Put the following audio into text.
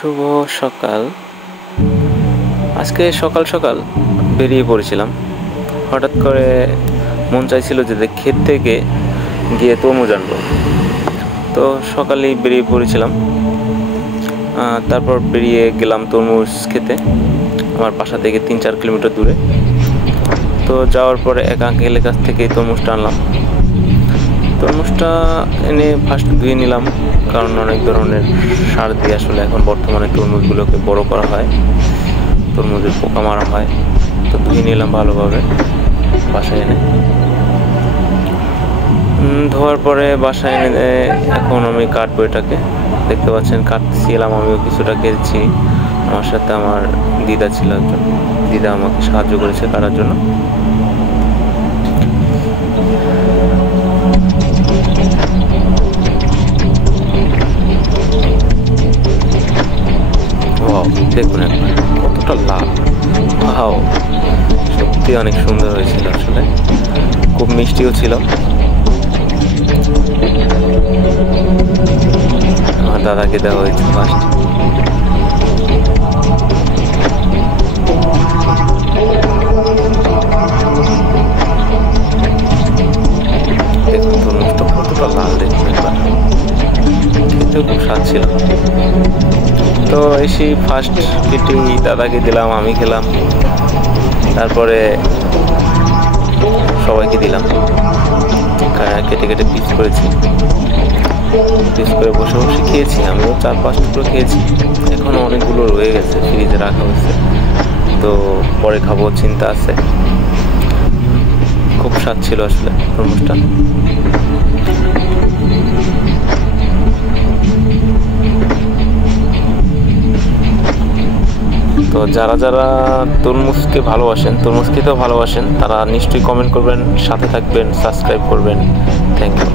শুভ সকাল। আজকে সকাল সকাল বেরিয়ে পড়েছিলাম। হঠাৎ করে মন চাইছিল যে ক্ষেত থেকে গিয়ে তরমুজ আনবো। তো সকালেই বেরিয়ে পড়েছিলাম। তারপর বেরিয়ে গেলাম তরমুজ খেতে, আমার বাসা থেকে 3-4 কিলোমিটার দূরে। তো যাওয়ার পরে এক আঙ্কেলের কাছ থেকে তরমুজটা আনলাম। তরমুজটা এনে ফার্স্ট ধুয়ে নিলাম, কারণ অনেক ধরনের সার দিয়ে আসলে এখন বর্তমানে তরমুজগুলোকে বড় করা হয়, তরমুজের পোকা মারা হয়। তো ধুয়ে নিলাম ভালোভাবে বাসায় এনে। ধোয়ার পরে বাসায় এনে এখন আমি কাটবো এটাকে। দেখতে পাচ্ছেন কাটছিলাম, আমিও কিছুটা কেটেছি। আমার সাথে আমার দিদা ছিল একজন, দিদা আমাকে সাহায্য করেছে কাটার জন্য। দেখুন একবার কতটা লাল, ওয়াও, সত্যি অনেক সুন্দর হয়েছিল, আসলে খুব মিষ্টিও ছিল। আমার দাদাকে দেওয়া হয়েছে ফার্স্ট। দেখুন তরমুজটা কতটা লাল, দেখুন একবার, খেতেও খুব স্বাদ ছিল। তো এসে ফার্স্ট কেটে দাদাকে দিলাম, আমি খেলাম, তারপরে সবাইকে দিলাম। কেটে কেটে পিস করেছি, পিস করে বসে বসে খেয়েছি। আমিও 4-5 টুকরো খেয়েছি, এখনো অনেকগুলো রয়ে গেছে, ফ্রিজে রাখা হয়েছে। তো পরে খাবো চিন্তা আছে। খুব স্বাদ ছিল আসলে তরমুজটা। তো যারা যারা তরমুজকে ভালোবাসেন, তরমুজ খেতেও ভালোবাসেন, তারা নিশ্চয়ই কমেন্ট করবেন, সাথে থাকবেন, সাবস্ক্রাইব করবেন। Thank you.